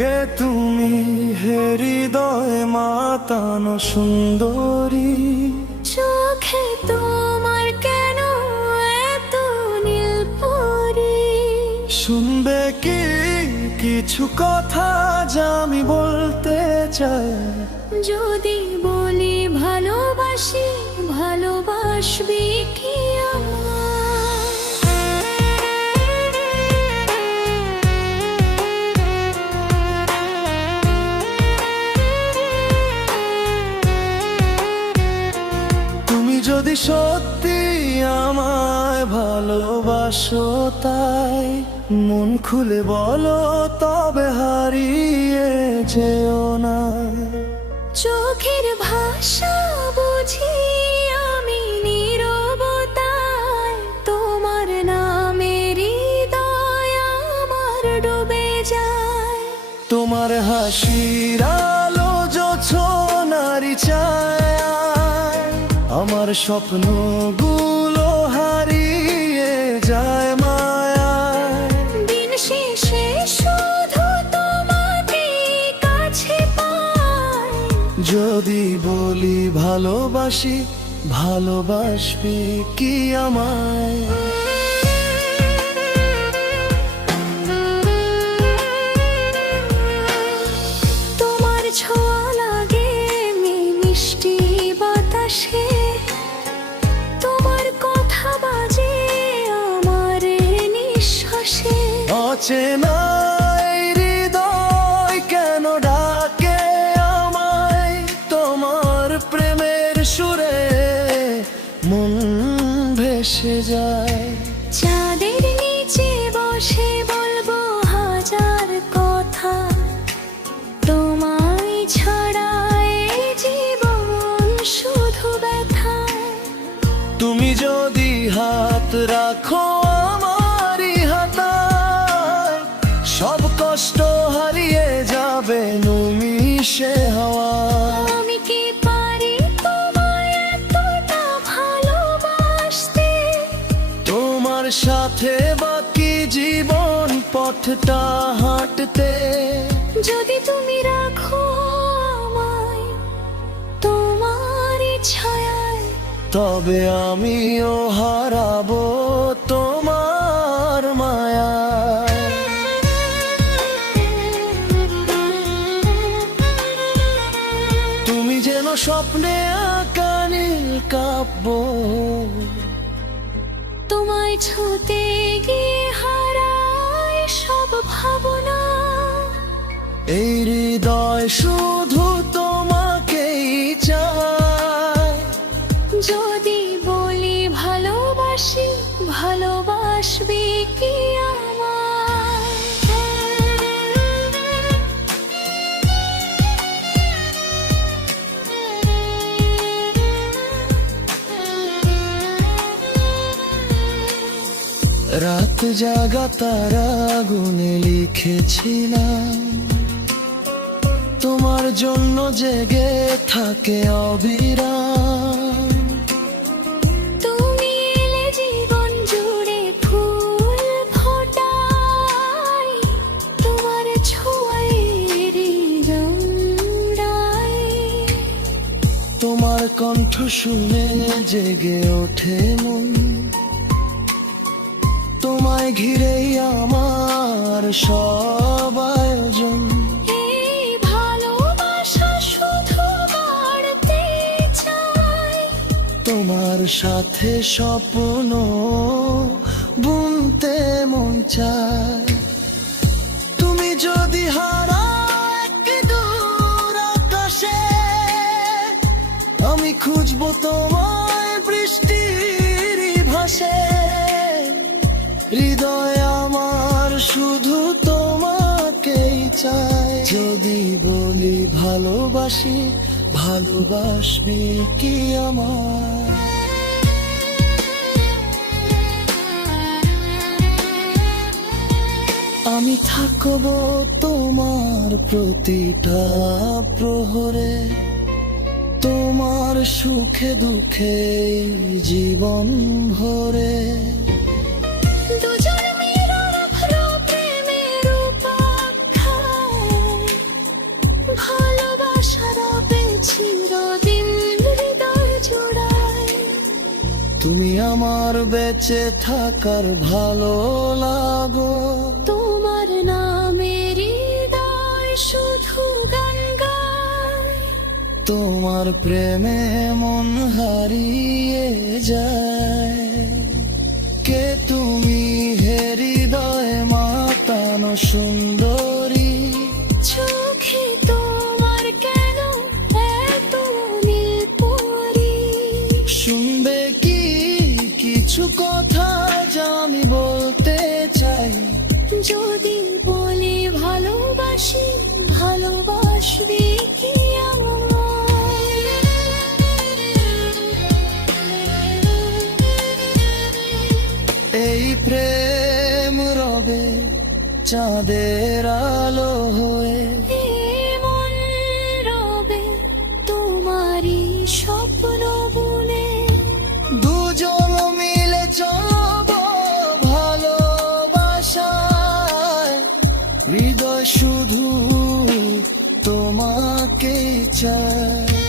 কে তুমি হে হৃদয় মাতানো সুন্দরী, চোখে তোমার কেন এত নীল পরি? শুনবে কি কিছু কথা যা আমি বলতে চাই? যদি বলি ভালোবাসি, ভালোবাসবি কি আমায়? তুমি যদি সত্যি আমায় ভালোবাসো, তাই মন খুলে বলো, তবে হারিয়ে যেও না। চোখের ভাষা বুঝি আমি নীরবতায়, তোমার নামে হৃদয় আমার ডুবে যায়। তোমার হাসির আলো জোছনারি ছায়ায় আমার স্বপ্নগুলো হারিয়ে যায় মায়ায়। দিন শেষে শুধু তোমাকে কাছে পাই। যদি বলি ভালোবাসি, ভালোবাসবি কি আমায়? তোমার ছোঁয়া লাগে মিষ্টি বাতাসে, তোমার কথা বাজে আমার নিঃশ্বাসে। অচেনা এই হৃদয় কেন ডাকে আমায়? তোমার প্রেমের সুরে মন ভেসে যায়। চাঁদের নিচে বসে বলবো হাজার কথা, তোমায় ছাড়া এই জীবন শুধু ব্যথা। তুমি যদি হাত রাখো আমারই হাতায়, সব কষ্ট হারিয়ে যাবে নিমিষে হাওয়া। আমি কি পারি তোমায় এতটা ভালোবাসতে? তোমার সাথে বাকি জীবন পথটা হাঁটতে। যদি তুমি রাখো আমায় তোমার ছায়ায়, তবে আমিও হারাবো তোমার মায়ায়। তুমি যেন স্বপ্নে আঁকা নীল কাব্য, তোমায় ছুঁতে গিয়ে হারায় সব ভাবনা। এই হৃদয় শুধু তোমাকেই চায়। যদি বলি ভালোবাসি, ভালোবাসবি কি আমায়? রাত জাগা তারা গুনে লিখেছিলাম, তোমার জন্য জেগে থাকে অবিরাম। তুমি এলে জীবন জুড়ে ফুল ফোটাই, তোমার ছোঁয়ায় হৃদয়। তোমার কণ্ঠ শুনে জেগে ওঠে মন, তোমায় ঘিরেই আমার সব আয়োজন। এই ভালোবাসা শুধু বাড়তে চাই, তোমার সাথে স্বপ্ন বুনতে মন চায়। তুমি যদি হারাও এক দূর আকাশে, আমি খুঁজবো তোমায় বৃষ্টির ভাসে। হৃদয় আমার শুধু তোমাকেই চায়। যদি বলি ভালোবাসি, ভালোবাসবি কি আমায়? আমি থাকবো তোমার প্রতিটা প্রহরে, তোমার সুখে দুঃখে জীবন ভরে। দুজন মিলন প্রেমের উপাখ্যান, তুমি আমার বেঁচে থাকার ভালো লাগো। তোমার নামে হৃদয় শুধু গান গায়, তোমার প্রেমে মন হারিয়ে যায়। কে তুমি হে হৃদয় মাতানো সুন্দরী, চোখে তোমার কেন এত নীল পরি? শুনবে কি কিছু কথা যা আমি বলতে চাই? যদি বলি ভালোবাসি, ভালোবাসবি কি এই প্রেম রবে চাঁদের আলো হয়ে, মন রবে তোমারই স্বপ্ন বুনে। দুজন মিলে চলবো ভালোবাসায়, হৃদয় শুধু তোমাকে চায়।